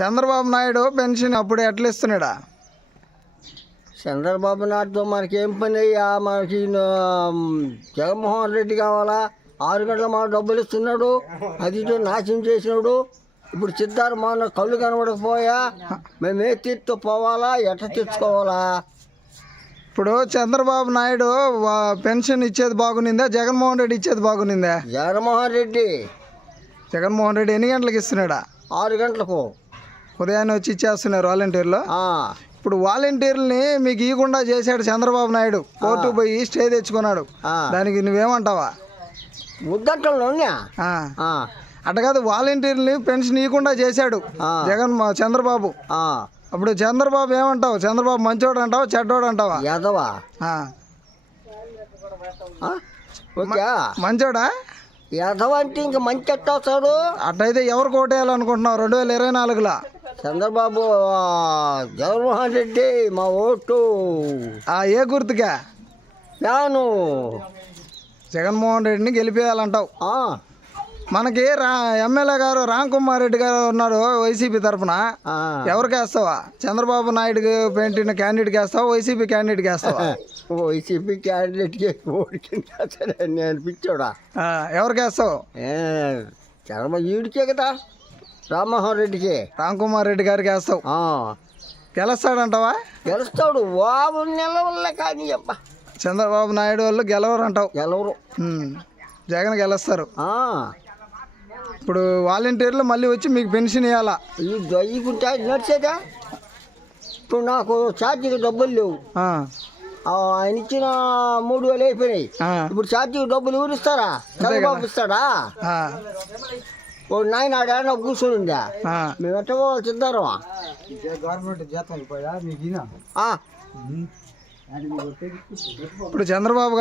Chandrababu Naidu pension అప్పుడు ఎట్లా ఇస్తున్నాడా? చంద్రబాబు నాయుడుతో మనకేం పని అయ్యా? మనకి జగన్మోహన్ రెడ్డి కావాలా? 6 గంటల మా డబ్బులు ఇస్తున్నాడు, అది నాశనం చేసినాడు. ఇప్పుడు సిద్ధార్థ మోహన్ కళ్ళు కనబడకపోయా, మేము ఏ తీర్తో పోవాలా, ఎట్లా తెచ్చుకోవాలా? ఇప్పుడు చంద్రబాబు నాయుడు పెన్షన్ ఇచ్చేది బాగునిందా, జగన్మోహన్ రెడ్డి ఇచ్చేది బాగునిందా? జగన్మోహన్ రెడ్డి ఎన్ని గంటలకు ఇస్తున్నాడా? 6 గంటలకు ఉదయాన్నే వచ్చి ఇచ్చేస్తున్నారు వాలంటీర్లు. ఇప్పుడు వాలంటీర్లని మీకు ఇవ్వకుండా చేశాడు చంద్రబాబు నాయుడు, కోర్టుకు పోయి స్టే తెచ్చుకున్నాడు. దానికి నువ్వేమంటావా? ముద్దంటలోనే అట్ట కాదు, వాలంటీర్ని పెన్షన్ ఇవ్వకుండా చేశాడు చంద్రబాబు. అప్పుడు చంద్రబాబు ఏమంటావు? చంద్రబాబు మంచోడు అంటావా, చెడ్డోడు అంటావా? మంచోడా? యాదవ అంటే ఇంకా మంచి ఎట్టా వస్తాడు. అట్టయితే ఎవరు కోటేయాలనుకుంటున్నావు 2024లో? చంద్రబాబు, జగన్మోహన్ రెడ్డి మా ఓటు. ఏ గుర్తుగా? నాను జగన్మోహన్ రెడ్డిని గెలిపేయాలంటావు. మనకి ఎమ్మెల్యే గారు రామ్ కుమార్ రెడ్డి గారు ఉన్నారు వైసీపీ తరఫున. ఎవరికి వేస్తావా? చంద్రబాబు నాయుడు పెట్టిన క్యాండిడేట్కి వేస్తావా, వైసీపీ క్యాండిడేట్కి వేస్తావా? వైసీపీ క్యాండిడేట్కి ఓడికి అనిపించాడా? ఎవరికి వేస్తావు? ఈడికే కదా, రామ్మోహన్ రెడ్డికి. రామ్ కుమార్ రెడ్డి గారికి వేస్తావు. గెలుస్తాడంటావా? గెలుస్తాడు. బాబు నిలవల్లే కానీ అబ్బా, చంద్రబాబు నాయుడు వాళ్ళు గెలవరు అంటావు? గెలవరు. జగన్ గెలుస్తారు. ఇప్పుడు వాలంటీర్లు మళ్ళీ వచ్చి మీకు పెన్షన్ ఇవ్వాలా? ఇవ్వకుంటే నడిచేదా? ఇప్పుడు నాకు ఛార్జీకి డబ్బులు లేవు. ఆయన ఇచ్చిన 3,000 అయిపోయినాయి. ఇప్పుడు ఛార్జీకి డబ్బులు ఎవరు ఇస్తారా? చంద్రబాబు ఇస్తాడా? నాయన ఆడ కూర్చొని ఉందా? మేము ఎట్ట పోవాలి సిద్ధారం? ఇప్పుడు చంద్రబాబు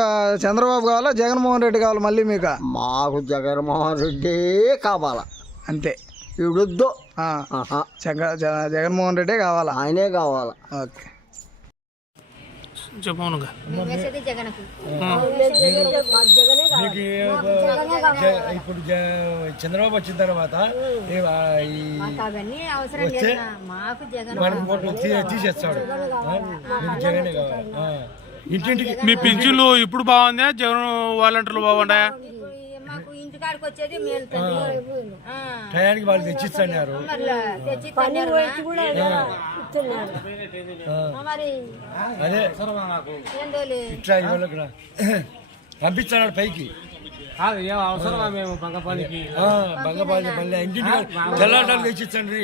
కావాలా, జగన్మోహన్ రెడ్డి కావాలా? మళ్ళీ మీకు? మాకు జగన్మోహన్ రెడ్డి కావాలా అంతే. ఇవిడొద్దు, జగన్మోహన్ రెడ్డే కావాలా? ఆయనే కావాలా. ఓకే. ఇప్పుడు చంద్రబాబు వచ్చిన తర్వాత తీసేస్తాడు. జగనే కావాలి. ఇంటింటికి మీ పింఛన్లు ఇప్పుడు బాగుందా? జగన్ వాలంటీర్లు బాగున్నాయా? టయానికి వాళ్ళు తెచ్చిస్తున్నారు. అదే ఇట్లా పంపిస్తున్నాడు పైకి. బంగపాలి ఇంటింటి తెల్లాటాలు తెచ్చిచ్చండి.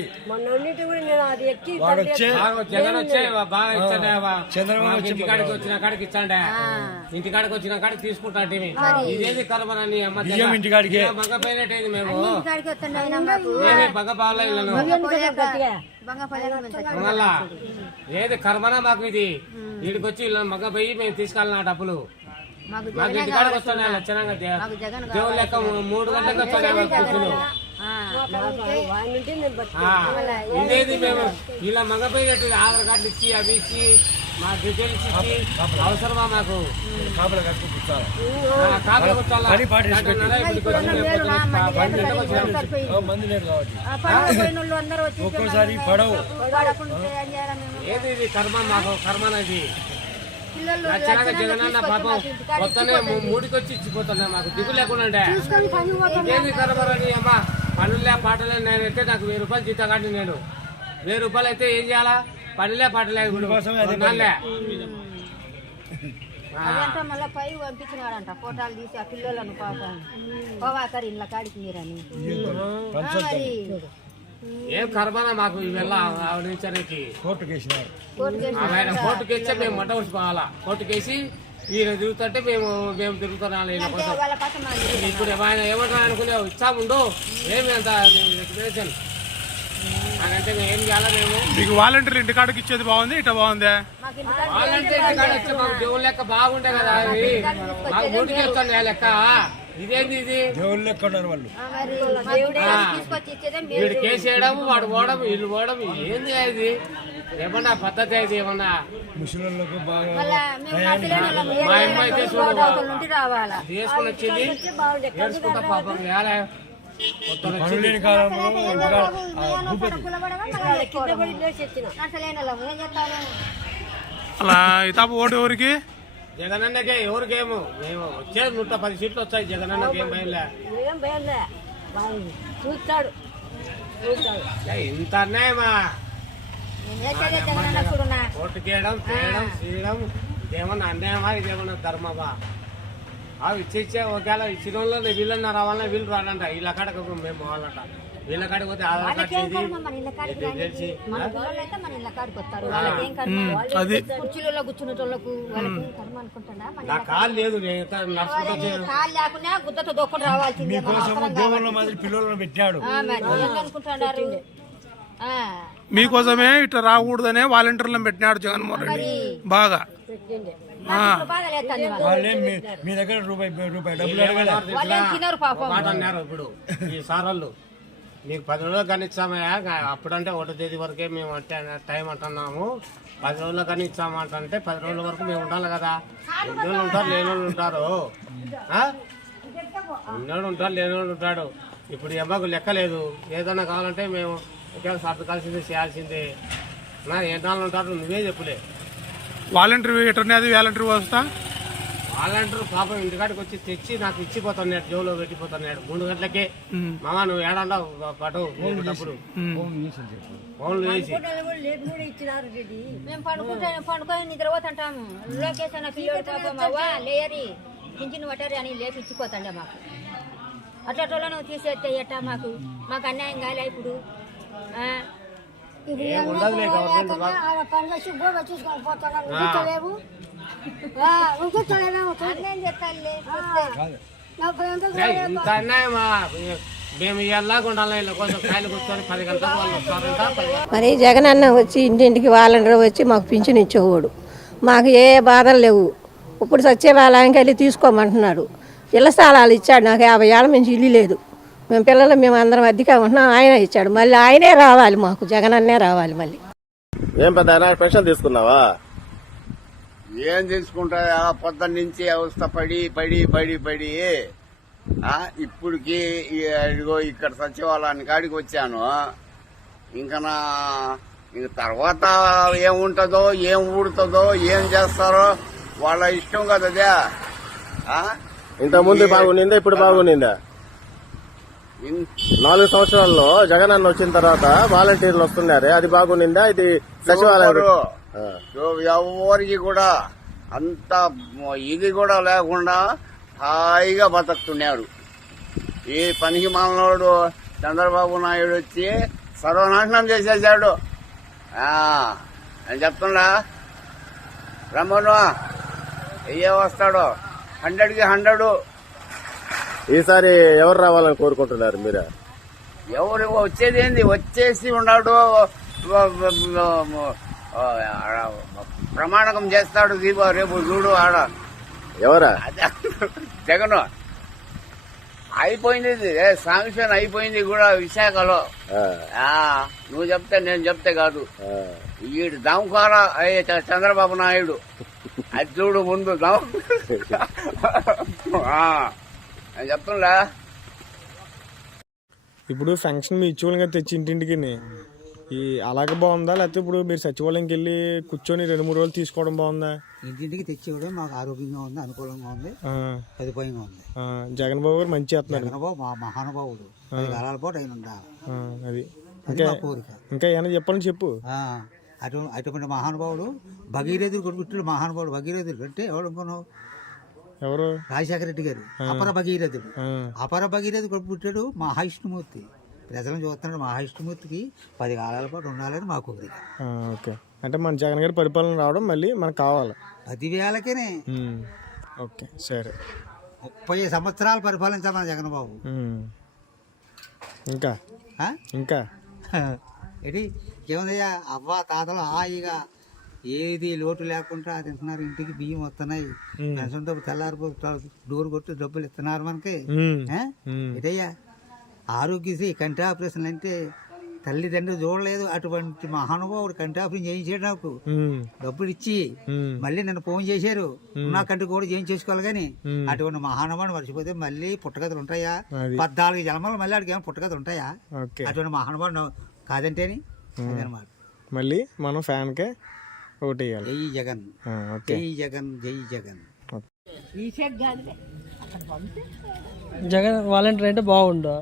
వాడు వచ్చే చంద్రబాబు ఇంటికాడికి వచ్చిన కాడికి ఇచ్చండి, ఇంటికాడికి వచ్చిన కాడికి తీసుకుంటాంటే ఇదేది కలపనని బియ్యం ఇంటికాడికి బంగపోయినట్టయింది. మేము బంగపాలను మళ్ళా ఏది కర్మనా మాకు ఇది. వీడికి వచ్చి మగ్గపోయి మేము తీసుకెళ్ళిన డబ్బులు మాకు ఇంటికాడికి వస్తున్నాయి. లక్షణంగా దేవుడు లెక్క 3 గంటలకు వస్తున్నాయి. ఇదేది మేము ఇలా మగపోయి ఆధార్ కార్డులు ఇచ్చి అవి ఇచ్చి మా డీటెయిల్స్ ఇచ్చి అవసరమా మాకు? ఒక్కోసారి పడవు. ఏది ఇది కర్మ మాకు, కర్మనది. లక్షణంగా జగనన్న పాపం మొత్తనే 3కి వచ్చి ఇచ్చిపోతున్నా. మాకు దిగు లేకుండా ఏంది కరబరని అమ్మా, పనులే పాటలే. నేనైతే నాకు 1000 రూపాయలు జీతం కాదు. నేను 1000 రూపాయలు అయితే ఏం చేయాలా? పనులే పాటలే. మళ్ళీ పై పంపించినాడంట ఫోటోలు తీసి ఆ పిల్లలను పోవాకరి ఇళ్ళ కాడికి మీరని. ఏం కర్మనా మాకు ఇవెల్ల ఆవిడించడానికి. కోర్టుకి ఇచ్చే మేము మంట వచ్చిపోవాలా. కోర్టుకేసి ఈయన తిరుగుతుంటే మేము తిరుగుతున్నాం. ఇప్పుడు ఆయన ఏమంటారు అనుకునే ఇచ్చాముండు ఏమి అంత అంటే మేము ఏం చేయాలా? మేము మీకు వాలంటీర్ ఇంటికాడికి ఇచ్చేది బాగుంది, ఇట్లా బాగుందా? వాలంటీర్ ఇంటికాడ ఇచ్చే మాకు దేవుడు లెక్క బాగుండే కదా. అవి మాకు 3కి వస్తాను లెక్క. ఇదేంది ఇది? దేవుళ్ళు లెక్క ఉన్నారు వాళ్ళు. వీడు కేసు వేయడం, వాడు పోవడం, వీళ్ళు పోవడం. ఏంది ఇది? ఏమన్నా పద్ధతి అయితే ఏమన్నా? ముసలిళ్ళకు బాగా మా అమ్మాయి అయితే తీసుకుని వచ్చింది. నేర్చుకుంటా పాపం. పనులు లేని కాలంలో ఇంటికాడ భూపతి అలా ఇతాపు ఓటు ఎవరికి? జగనన్నకే ఎవరికేమో మేము వచ్చేది 110 సీట్లు వచ్చాయి. జగనన్నకి ఏం భయంలే. ఏం భయంలే, చూస్తాడు ఇంత అన్యాయమా ఓటు చేయడం చేయడం ఇదేమన్నా అన్యాయమా, ఇదేమన్నా ధర్మమా? అవి ఇచ్చే ఒకవేళ ఇచ్చిన వాళ్ళు వీళ్ళన్నా రావాలన్నా వీళ్ళు రాలంట. వీళ్ళ కాడకు మేము పోవాలంట. వీళ్ళ కాడికి పోతే ఆధార్ కార్డు తెలిసి అది కుర్చీలలో కూర్చున్న వాళ్ళకు కర్మ అనుకుంటున్నా. నా కాలు లేదు, నేను నడుచుకుంటూ కాలు లేకుండా గుద్దతో దొక్కుని రావాల్సిందే. మీకోసము దేవుళ్ళ మాదిరి పిల్లలను పెట్టాడు. అనుకుంటున్నారు మీకోసమే ఇట్లా రాకూడదనే వాలంటీర్లను పెట్టినాడు జగన్మోహన్ రెడ్డి. బాగా బాగా లేదండి వాళ్ళే మీ దగ్గర రూపాయి డబ్బులు అడగలే. తిన్నారు పాపం. మాట అన్నారు ఇప్పుడు ఈ సారోళ్ళు, నీకు 10 రోజులు కానీ ఇచ్చామయ్యా, అప్పుడంటే 1వ తేదీ వరకే మేము అంటే టైం అంటున్నాము. 10 రోజులు కానీ ఇచ్చామంటే 10 రోజుల వరకు మేము ఉండాలి కదా. ఉన్నోళ్ళు ఉంటారు, లేని వాళ్ళు ఉంటారు. ఉన్నోడు ఉంటాడు, లేనివాడు ఉంటాడు. ఇప్పుడు ఎమ్మకు లెక్కలేదు. ఏదన్నా కావాలంటే మేము ఒకవేళ సర్దుకాల్సిందే, చేయాల్సిందే. ఏనాళ్ళు ఉంటారు నువ్వే చెప్పులే. వాలంటీర్ ఎటర్నేది వాలంటీర్ వస్తా వాలంటీర్ పాపం ఇంటికాడికి వచ్చి తెచ్చి నాకు ఇచ్చిపోతున్నాడు, జోలో పెట్టిపోతున్నాడు 3 గంటలకే. మామ నువ్వు ఏడన్నా పటు డబ్బులు ఫోన్లు వేసి మేము పండుకొని నిద్రపోతుంటాము. లోకేష్ అన్న పిల్లడు పాపం అవ్వా లేయరి పింఛన్ పట్టారు అని లేపి ఇచ్చిపోతాండే మాకు. అట్లా నువ్వు తీసేస్తే ఎట్టా మాకు అన్యాయం కాలే ఇప్పుడు. ఉండదులే గవర్నమెంట్ ఇంత అన్యాయమా? మేము ఇయ్యాలాగా ఉండాలి. వీళ్ళ కోసం కాయలు కూర్చొని 10 గంటలకు వాళ్ళు వస్తారంట. మరి జగన్ అన్న వచ్చి ఇంటింటికి వాలంటీర్ వచ్చి మాకు పింఛన్ ఇచ్చేవాడు. మాకు ఏ బాధలు లేవు. ఇప్పుడు సచివాలయానికి వెళ్ళి తీసుకోమంటున్నాడు. ఇళ్ల స్థలాలు ఇచ్చాడు. నాకు 50 ఏళ్ళ నుంచి ఇల్లు లేదు. మేము అందరం అద్దెగా ఉంటున్నాం. ఆయన ఇచ్చాడు. మళ్ళీ ఆయనే రావాలి, మాకు జగన్ అన్నే రావాలి మళ్ళీ. ఏం పెద్ద పెన్షన్ తీసుకున్నావా? ఏం తీసుకుంటా? పొద్దున్న నుంచి అవస్థ పడి పడి పడి పడి ఇప్పటికి ఇదిగో ఇక్కడ సచివాలయానికి కాడికి వచ్చాను. ఇంక తర్వాత ఏముంటుందో, ఏం ఊడుతుందో, ఏం చేస్తారో వాళ్ళ ఇష్టం కదా. ఇంత ముందు బాగునిందా, ఇప్పుడు బాగునిందా? 4 సంవత్సరాల్లో జగన్ అన్న వచ్చిన తర్వాత వాలంటీర్లు వస్తున్నారే, అది బాగునిందా? ఇది సచివాలయం ఎవరికి కూడా అంత ఇది కూడా లేకుండా హాయిగా బతుకుతున్నాడు. ఈ పనికి మాలనోడు చంద్రబాబు నాయుడు వచ్చి సర్వనాశనం చేసేసాడు. నేను చెప్తున్నా, రమ్మను అయ్యే వస్తాడు 100కి 100. ఈసారి ఎవరు రావాలని కోరుకుంటున్నారు మీరు? ఎవరు వచ్చేది ఏంది, వచ్చేసి ఉన్నాడు, ప్రమాణకం చేస్తాడు. దీపా రేపు చూడు ఆడ. ఎవరా? జగన్ అయిపోయింది, శాంక్షన్ అయిపోయింది కూడా విశాఖలో. నువ్వు చెప్తే నేను చెప్తే కాదు, వీడు దమ్కారా చంద్రబాబు నాయుడు. అది చూడు ముందు నేను చెప్తున్నా. ఇప్పుడు ఫంక్షన్ మీ ఇచ్చేవాళ్ళగా తెచ్చి ఇంటింటికి ఈ అలాగే బాగుందా, లేకపోతే ఇప్పుడు మీరు సచివాలయంకి వెళ్ళి కూర్చొని 2-3 రోజులు తీసుకోవడం బాగుందా? ఇంటింటికి తెచ్చివ్వడం మాకు ఆరోగ్యంగా ఉంది, అనుకూలంగా ఉంది, సదుపాయంగా ఉంది. జగన్ బాబు గారు మంచి చేస్తున్నారు. జగన్బాబు మా మహానుభావుడు, 10 కాలాల పాటు ఆయన ఉండాలి. అది కోరిక. ఇంకా ఏమైనా చెప్పాలని చెప్పు. అటువంటి మహానుభావుడు భగీరథుడు కొడుకుట్టాడు. మహానుభావుడు భగీరథుడు అంటే ఎవరు అనుకున్నావు? ఎవరు? రాజశేఖర రెడ్డి గారు అపర భగీరథుడు. అపర భగీరథుడు కొడుకు పుట్టాడు మహావిష్ణుమూర్తి. ప్రజలను చూస్తున్నాడు. మహావిష్ణుమూర్తికి 10 కాలాల పాటు ఉండాలని మా కోరిక. ఓకే, అంటే మన జగన్ గారి పరిపాలన రావడం మళ్ళీ మనకు కావాలి. 10,000కేనే. ఓకే, సరే. 30 సంవత్సరాలు పరిపాలించాలి మన జగన్ బాబు. ఇంకా ఇంకా ఏంటి ఏముందయ్యా, అవ్వ తాతలు హాయిగా ఏది లోటు లేకుండా తింటున్నారు. ఇంటికి బియ్యం వస్తున్నాయి, పెన్షన్ డబ్బు తెల్లారిపో డోర్ కొట్టి డబ్బులు ఇస్తున్నారు మనకి. ఏటయ్యా, ఆరోగ్యశ్రీ కంటి ఆపరేషన్ అంటే తల్లిదండ్రులు చూడలేదు అటువంటి మహానుభావుడు కంటి ఆపరేషన్ చేయించాడు నాకు డబ్బులు ఇచ్చి మళ్ళీ నన్ను ఫోన్ చేశారు నా కంటి కూడా చేయించేసుకోవాలి కానీ అటువంటి మహానుభావుడు మర్చిపోతే మళ్ళీ పుట్టగతులు ఉంటాయా 14 జన్మలు మళ్ళీ ఆడికి ఏమో పుట్టగతులు ఉంటాయా అటువంటి మహానుభావుడు కాదంటేని అదనమాట. మళ్ళీ మనం ఫ్యాన్కే ఓటు వేయాలి. జై జగన్ జై జగన్ జై జగన్. జగన్ వాలంటీర్ అంటే బాగుండు.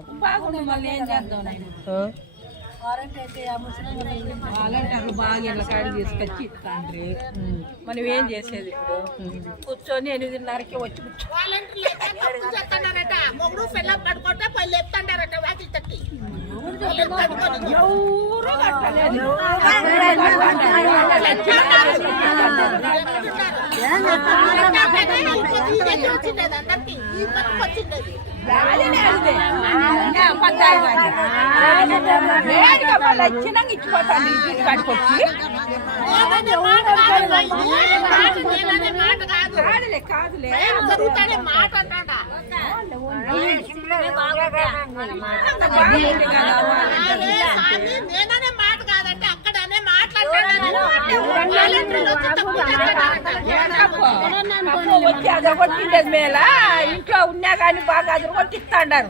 వాలంటీర్లు బాగా ఇళ్ళ కాడికి తీసుకొచ్చి ఇస్తాండ్రి. మనం ఏం చేసేది ఇప్పుడు? కూర్చొని 8:30కి వచ్చి వచ్చినాక ఇచ్చిపోతాను ఇంటికి కాడికి వచ్చి కాదులే వచ్చి అదొకటి మేళ ఇంట్లో ఉన్నా కానీ బాగా అదొకటి ఇస్తాడారు.